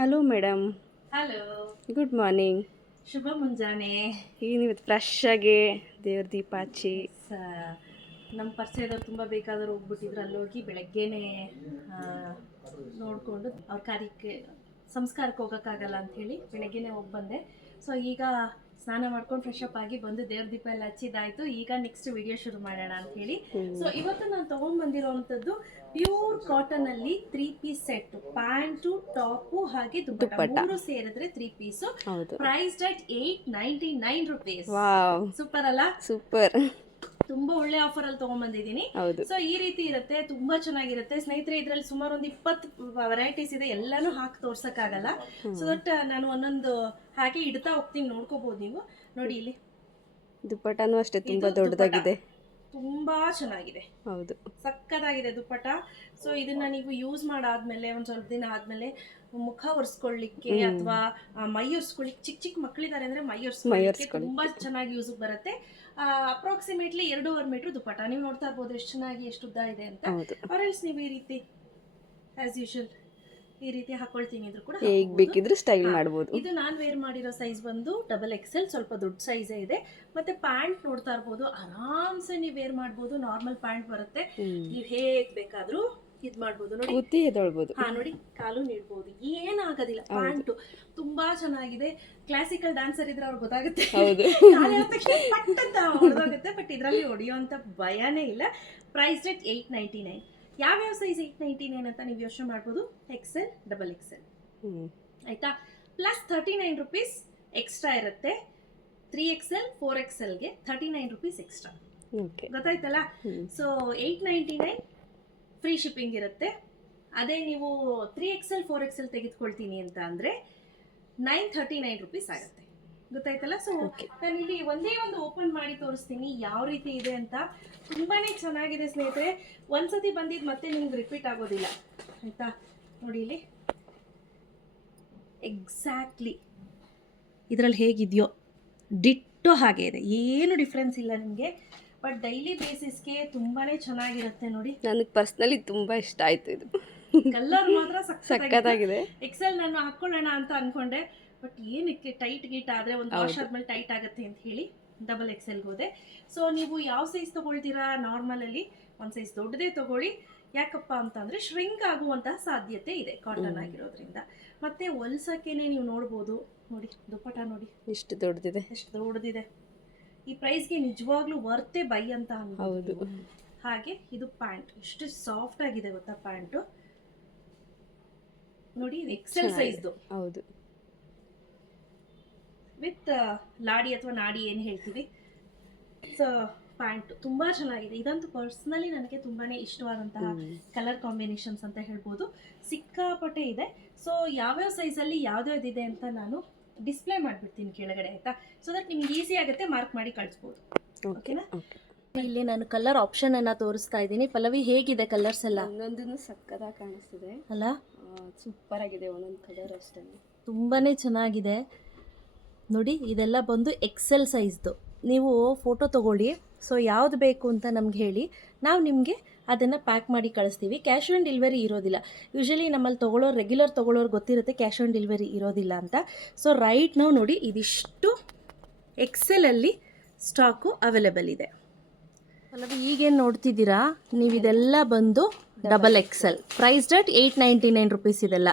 Hello madam, hello, good morning. ಶುಭ ಮುಂಜಾನೆ. ಇವತ್ತು ಫ್ರೆಶ್ ಆಗಿ ದೇವ್ರ ದೀಪ ಹಚ್ಚಿ ನಮ್ಮ ಪರಿಚಯದವ್ರು ತುಂಬ ಬೇಕಾದರೂ ಹೋಗ್ಬಿಟ್ಟಿದ್ರು. ಅಲ್ಲಿ ಹೋಗಿ ಬೆಳಗ್ಗೆನೆ ನೋಡಿಕೊಂಡು ಅವ್ರ ಕಾರ್ಯಕ್ಕೆ ಸಂಸ್ಕಾರಕ್ಕೆ ಹೋಗೋಕ್ಕಾಗಲ್ಲ ಅಂಥೇಳಿ ಬೆಳಗ್ಗೆನೆ ಹೋಗಿ ಬಂದೆ. ಸೊ ಈಗ ಸ್ನಾನ ಮಾಡ್ಕೊಂಡು ಫ್ರೆಶ್ ಅಪ್ ಆಗಿ ಬಂದು ದೇವ್ರ ದೀಪ ಎಲ್ಲ ಹಚ್ಚಿದ್ದಾಯಿತು. ಈಗ ನೆಕ್ಸ್ಟ್ ವಿಡಿಯೋ ಶುರು ಮಾಡೋಣ ಅಂಥೇಳಿ. ಸೊ ಇವತ್ತು ನಾನು ತೊಗೊಂಡ್ಬಂದಿರೋವಂಥದ್ದು ಪ್ಯೂರ್ ಕಾಟನಲ್ಲಿ 3 ಪೀಸ್ ಸೆಟ್, ಪ್ಯಾಂಟು, ಟಾಪು ಹಾಗೆ ದುಪ್ಪಟ್ಟ ಮೂರು ಸೇರಿದ್ರೆ 3 piece. Priced at 899 rupees. Wow, super ಅಲ್ಲ? ಸೂಪರ್. ತುಂಬಾ ಒಳ್ಳೆ ಆಫರ್ ಅಲ್ಲಿ ತಗೊಂಡ್ಬಂದಿದ್ದೀನಿ. ಸೊ ಈ ರೀತಿ ಇರುತ್ತೆ, ತುಂಬಾ ಚೆನ್ನಾಗಿರುತ್ತೆ ಸ್ನೇಹಿತರೆ. ಇದ್ರಲ್ಲಿ ಸುಮಾರು ಒಂದು 20 ವೆರೈಟೀಸ್ ಇದೆ, ಎಲ್ಲಾನು ಹಾಕಿ ತೋರ್ಸಕ್ಕಾಗಲ್ಲ. ಸೊ ದಟ್ ನಾನು ಒಂದೊಂದು ಹಾಗೆ ಇಡ್ತಾ ಹೋಗ್ತೀನಿ, ನೋಡ್ಕೋಬಹುದು ನೀವು. ನೋಡಿ ಇಲ್ಲಿ ದುಪ್ಪಟ್ಟನೂ ಅಷ್ಟೇ ತುಂಬಾ ದೊಡ್ಡದಾಗಿದೆ, ತುಂಬಾ ಚೆನ್ನಾಗಿದೆ. ಹೌದು, ಸಕ್ಕತ್ತಾಗಿದೆ ದುಪ್ಪಟ್ಟ. ಸೊ ಇದನ್ನ ನೀವು ಯೂಸ್ ಮಾಡಾದ್ಮೇಲೆ ಒಂದ್ ಸ್ವಲ್ಪ ದಿನ ಆದ್ಮೇಲೆ ಮುಖ ಒರೆಸ್ಕೊಳ್ಳಿಕ್ಕೆ ಅಥವಾ ಮೈ ಒರೆಸ್ಕೊಳ್ಳಿಕ್ಕೆ, ಚಿಕ್ಕ ಚಿಕ್ಕ ಮಕ್ಕಳಿದ್ದಾರೆ ಅಂದ್ರೆ ಮೈ ಒರೆಸ್ಕೊಳ್ಳಿಕ್ಕೆ ತುಂಬಾ ಚೆನ್ನಾಗಿ ಯೂಸ್ ಬರುತ್ತೆ. ಅಪ್ರಾಕ್ಸಿಮೇಟ್ಲಿ 2.5 ಮೀಟರ್ ದುಪ್ಪಟ್ಟ. ನೀವು ನೋಡ್ತಾ ಇರ್ಬೋದು ಎಷ್ಟು ಚೆನ್ನಾಗಿ ಎಷ್ಟು ಉದ್ದ ಇದೆ ಅಂತ. ಆರೆಲ್ಸ್ ನೀವು ಈ ರೀತಿ ಆಸ್ ಯೂಶುವಲ್ ಈ ರೀತಿ ಹಾಕೊಳ್ತೀನಿ ಇದ್ರು ಕೂಡ ಹೇಗೆ ಬೇಕಿದ್ರೆ ಸ್ಟೈಲ್ ಮಾಡಬಹುದು. ಇದು ನಾನು ವೇರ್ ಮಾಡಿರೋ ಸೈಜ್ ಬಂದು XXL, ಸ್ವಲ್ಪ ದೊಡ್ಡ ಸೈಜೇ ಇದೆ. ಮತ್ತೆ ಪ್ಯಾಂಟ್ ನೋಡ್ತಾ ಇರ್ಬೋದು, ಆರಾಮ್ಸೆ ನೀವು ವೇರ್ ಮಾಡ್ಬೋದು. ನಾರ್ಮಲ್ ಪ್ಯಾಂಟ್ ಬರುತ್ತೆ, ನೀವು ಹೇಗ್ ಬೇಕಾದ್ರೂ ಇದ್ ಮಾಡ್ಬೋದು. ನೋಡಿ ಎದೊಳ್ಬೋದು, ನೋಡಿ ಕಾಲು ನೀಡ್ಬೋದು, ಏನಾಗೋದಿಲ್ಲ. ಪ್ಯಾಂಟು ತುಂಬಾ ಚೆನ್ನಾಗಿದೆ. ಕ್ಲಾಸಿಕಲ್ ಡ್ಯಾನ್ಸರ್ ಇದ್ರೆ ಅವ್ರಿಗೆ ಗೊತ್ತಾಗುತ್ತೆ, ಪಟ್ ಅಂತ ಹೊಡೆದೋಗುತ್ತೆ. ಬಟ್ ಇದರಲ್ಲಿ ಹೊಡೆಯುವಂತ ಭಯನೇ ಇಲ್ಲ. Price rate 899. ಯಾವ್ಯಾವ ಸೈಜ್ 899 ಅಂತ ನೀವು ಯೋಚನೆ ಮಾಡ್ಬೋದು. XL, XXL ಆಯ್ತಾ. ಪ್ಲಸ್ 39 rupees ಎಕ್ಸ್ಟ್ರಾ ಇರುತ್ತೆ. 3XL, 4XLಗೆ 39 rupees extra. ಗೊತ್ತಾಯ್ತಲ್ಲ? ಸೊ 899 ಫ್ರೀ ಶಿಪ್ಪಿಂಗ್ ಇರುತ್ತೆ. ಅದೇ ನೀವು 3XL, 4XL ತೆಗೆದುಕೊಳ್ತೀನಿ ಅಂತ ಅಂದರೆ 939 rupees ಆಗುತ್ತೆ. ಗೊತ್ತಾಯ್ತಲ್ಲ? ಸೊ ನಾನು ಇಲ್ಲಿ ಒಂದೇ ಒಂದು ಓಪನ್ ಮಾಡಿ ತೋರಿಸ್ತೀನಿ ಯಾವ ರೀತಿ ಇದೆ ಅಂತ. ತುಂಬಾನೇ ಚೆನ್ನಾಗಿದೆ ಸ್ನೇಹಿತರೆ. ಒಂದ್ಸತಿ ಬಂದಿದ್ದು ಮತ್ತೆ ನಿಮ್ಗೆ ರಿಪೀಟ್ ಆಗೋದಿಲ್ಲ, ಆಯ್ತಾ? ನೋಡಿ ಇಲ್ಲಿ ಎಕ್ಸಾಕ್ಟ್ಲಿ ಇದರಲ್ಲಿ ಹೇಗಿದೆಯೋ ಡಿಟ್ಟೋ ಹಾಗೆ ಇದೆ, ಏನು ಡಿಫ್ರೆನ್ಸ್ ಇಲ್ಲ ನಿಮಗೆ. ಬಟ್ ಡೈಲಿ ಬೇಸಿಸ್ಗೆ ತುಂಬಾನೇ ಚೆನ್ನಾಗಿರುತ್ತೆ. ನೋಡಿ, ನನಗೆ ಪರ್ಸ್ನಲಿ ತುಂಬಾ ಇಷ್ಟ ಆಯ್ತು. ಇದು ಕಲರ್ ಮಾತ್ರ ಸಕ್ಕತ್ತಾಗಿದೆ. XL ನಾನು ಹಾಕೊಳ್ಳೋಣ ಅಂತ ಅನ್ಕೊಂಡೆ, ಬಟ್ ಏನಕ್ಕೆ ಟೈಟ್ ಗೀಟ್ ಆದರೆ ಒಂದು ವಾಶ್ ಆದ್ಮೇಲೆ ಟೈಟ್ ಆಗುತ್ತೆ ಅಂತ ಹೇಳಿ XXL ಹೋದೆ. ಸೊ ನೀವು ಯಾವ ಸೈಜ್ ತೊಗೊಳ್ತೀರಾ, ನಾರ್ಮಲಲ್ಲಿ ಒಂದು ಸೈಜ್ ದೊಡ್ಡದೇ ತೊಗೊಳ್ಳಿ. ಯಾಕಪ್ಪ ಅಂತಂದರೆ ಶ್ರಿಂಕ್ ಆಗುವಂತಹ ಸಾಧ್ಯತೆ ಇದೆ ಕಾಟನ್ ಆಗಿರೋದ್ರಿಂದ. ಮತ್ತೆ ಹೊಲ್ಸಕ್ಕೇನೆ ನೀವು ನೋಡ್ಬೋದು. ನೋಡಿ ದುಪ್ಪಟ ನೋಡಿ ಎಷ್ಟು ದೊಡ್ಡದಿದೆ. ಈ ಪ್ರೈಸ್ಗೆ ನಿಜವಾಗ್ಲೂ ವರ್ತೆ ಬೈ ಅಂತ ಅನ್ಬೋದು. ಹಾಗೆ ಇದು ಪ್ಯಾಂಟ್ ಎಷ್ಟು ಸಾಫ್ಟ್ ಆಗಿದೆ ಗೊತ್ತಾ ಪ್ಯಾಂಟು. ನೋಡಿ XL ಸೈಜ್ದು, ಹೌದು, ವಿತ್ ಲಾಡಿ ಅಥವಾ ನಾಡಿ ಏನು ಹೇಳ್ತೀವಿ. ಸೊ ಪ್ಯಾಂಟ್ ತುಂಬಾ ಚೆನ್ನಾಗಿದೆ. ಇದಂತೂ ಪರ್ಸ್ನಲಿ ನನಗೆ ತುಂಬಾನೇ ಇಷ್ಟವಾದಂತಹ ಕಲರ್ ಕಾಂಬಿನೇಷನ್ಸ್ ಅಂತ ಹೇಳ್ಬೋದು. ಸಿಕ್ಕಾಪಟ್ಟೆ ಇದೆ. ಸೊ ಯಾವ್ಯಾವ ಸೈಜಲ್ಲಿ ಯಾವ್ಯಾವ್ದಿದೆ ಅಂತ ನಾನು ಡಿಸ್ಪ್ಲೇ ಮಾಡಿಬಿಡ್ತೀನಿ ಕೆಳಗಡೆ, ಆಯ್ತಾ? ಸೊ ದಟ್ ನಿಮ್ಗೆ ಈಸಿ ಆಗುತ್ತೆ, ಮಾರ್ಕ್ ಮಾಡಿ ಕಳಿಸ್ಬೋದು. ಓಕೆನಾ? ಇಲ್ಲಿ ನಾನು ಕಲರ್ ಆಪ್ಷನ್ ಅನ್ನ ತೋರಿಸ್ತಾ ಇದ್ದೀನಿ. ಪಲ್ಲವಿ, ಹೇಗಿದೆ ಕಲರ್ಸ್ ಎಲ್ಲ? ಒಂದೊಂದನ್ನು ಸಕ್ಕದಾಗಿ ಕಾಣಿಸ್ತಿದೆ ಅಲ್ಲ? ಸೂಪರ್ ಆಗಿದೆ. ಒಂದೊಂದು ಕಲರ್ ಅಷ್ಟೇ ತುಂಬಾನೇ ಚೆನ್ನಾಗಿದೆ. ನೋಡಿ ಇದೆಲ್ಲ ಬಂದು XL ಸೈಜ್ದು. ನೀವು ಫೋಟೋ ತೊಗೊಳ್ಳಿ. ಸೊ ಯಾವ್ದು ಬೇಕು ಅಂತ ನಮ್ಗೆ ಹೇಳಿ, ನಾವು ನಿಮಗೆ ಅದನ್ನು ಪ್ಯಾಕ್ ಮಾಡಿ ಕಳಿಸ್ತೀವಿ. ಕ್ಯಾಶ್ ಆನ್ ಡೆಲಿವರಿ ಇರೋದಿಲ್ಲ. ಯೂಶಲಿ ನಮ್ಮಲ್ಲಿ ರೆಗ್ಯುಲರ್ ತೊಗೊಳ್ಳೋರು ಗೊತ್ತಿರುತ್ತೆ ಕ್ಯಾಶ್ ಆನ್ ಡೆಲಿವರಿ ಇರೋದಿಲ್ಲ ಅಂತ. ಸೊ ರೈಟ್ ನಾವು ನೋಡಿ ಇದಿಷ್ಟು XLಲ್ಲಿ ಸ್ಟಾಕು ಅವೈಲೇಬಲ್ ಇದೆ. ಅಲ್ಲದೆ ಈಗೇನು ನೋಡ್ತಿದ್ದೀರಾ ನೀವು, ಇದೆಲ್ಲ ಬಂದು XXL. ಪ್ರೈಸ್ಡ್ ಅಟ್ 899 rupees ಇದೆಲ್ಲ.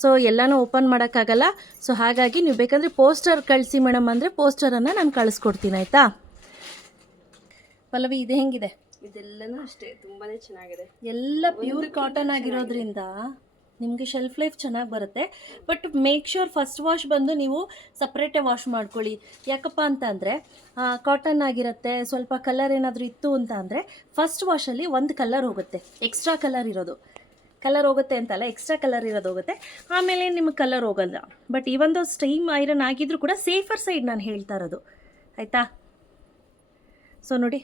ಸೊ ಎಲ್ಲನೂ ಓಪನ್ ಮಾಡೋಕ್ಕಾಗಲ್ಲ. ಸೊ ಹಾಗಾಗಿ ನೀವು ಬೇಕಂದರೆ ಪೋಸ್ಟರ್ ಕಳಿಸಿ ಮೇಡಮ್ ಅಂದರೆ ಪೋಸ್ಟರನ್ನು ನಾನು ಕಳಿಸ್ಕೊಡ್ತೀನಿ, ಆಯಿತಾ? ಪಲ್ಲವಿ, ಇದು ಹೆಂಗಿದೆ? ಇದೆಲ್ಲನೂ ಅಷ್ಟೇ ತುಂಬಾನೇ ಚೆನ್ನಾಗಿದೆ. ಎಲ್ಲ ಪ್ಯೂರ್ ಕಾಟನ್ ಆಗಿರೋದ್ರಿಂದ ನಿಮಗೆ ಶೆಲ್ಫ್ ಲೈಫ್ ಚೆನ್ನಾಗಿ ಬರುತ್ತೆ. But make sure first wash ಬಂದು ನೀವು ಸಪ್ರೇಟೇ ವಾಶ್ ಮಾಡ್ಕೊಳ್ಳಿ. ಯಾಕಪ್ಪ ಅಂತ ಅಂದರೆ ಕಾಟನ್ ಆಗಿರುತ್ತೆ, ಸ್ವಲ್ಪ ಕಲರ್ ಏನಾದರೂ ಇತ್ತು ಅಂತ ಅಂದರೆ ಫಸ್ಟ್ ವಾಶಲ್ಲಿ ಒಂದು ಕಲರ್ ಹೋಗುತ್ತೆ, ಎಕ್ಸ್ಟ್ರಾ ಕಲರ್ ಹೋಗುತ್ತೆ ಅಂತಲ್ಲ, ಎಕ್ಸ್ಟ್ರಾ ಕಲರ್ ಇರೋದು ಹೋಗುತ್ತೆ. ಆಮೇಲೆ ನಿಮಗೆ ಕಲರ್ ಹೋಗಲ್ಲ. ಬಟ್ ಈ ಒಂದು ಸ್ಟೀಮ್ ಐರನ್ ಆಗಿದ್ರೂ ಕೂಡ ಸೇಫರ್ ಸೈಡ್ ನಾನು ಹೇಳ್ತಾ ಇರೋದು, ಆಯಿತಾ? ಸೊ ನೋಡಿ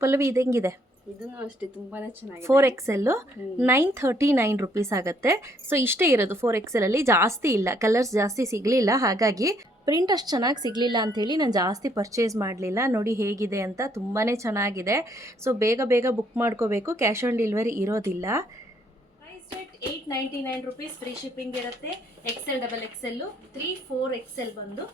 ಪಲ್ಲವಿ, ಇದು ಹೆಂಗಿದೆ? ಇದನ್ನು ಅಷ್ಟೇ ತುಂಬಾನೇ ಚೆನ್ನಾಗಿದೆ. 4XL 939 rupees ಆಗುತ್ತೆ. ಸೊ ಇಷ್ಟೇ ಇರೋದು 4XL. ಜಾಸ್ತಿ ಇಲ್ಲ, ಕಲರ್ಸ್ ಜಾಸ್ತಿ ಸಿಗಲಿಲ್ಲ, ಹಾಗಾಗಿ ಪ್ರಿಂಟ್ ಅಷ್ಟು ಚೆನ್ನಾಗಿ ಸಿಗಲಿಲ್ಲ ಅಂಥೇಳಿ ನಾನು ಜಾಸ್ತಿ ಪರ್ಚೇಸ್ ಮಾಡಲಿಲ್ಲ. ನೋಡಿ ಹೇಗಿದೆ ಅಂತ, ತುಂಬಾ ಚೆನ್ನಾಗಿದೆ. ಸೊ ಬೇಗ ಬುಕ್ ಮಾಡ್ಕೋಬೇಕು, ಕ್ಯಾಶ್ ಆನ್ ಡೆಲಿವರಿ ಇರೋದಿಲ್ಲ. ಸೆಟ್ 899 ರುಪೀಸ್, ಫ್ರೀ ಶಿಪ್ಪಿಂಗ್ ಇರುತ್ತೆ. XL ಡಬಲ್ XL 3 4 XL ಬಂದು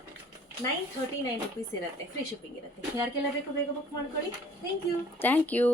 939 ರುಪೀಸ್ ಇರುತ್ತೆ, ಫ್ರೀ ಶಿಪ್ಪಿಂಗ್ ಇರುತ್ತೆ. ಯಾರಿಗೆಲ್ಲ ಬೇಕು ಬೇಗ ಬುಕ್ ಮಾಡ್ಕೊಳ್ಳಿ. Thank you. Thank you.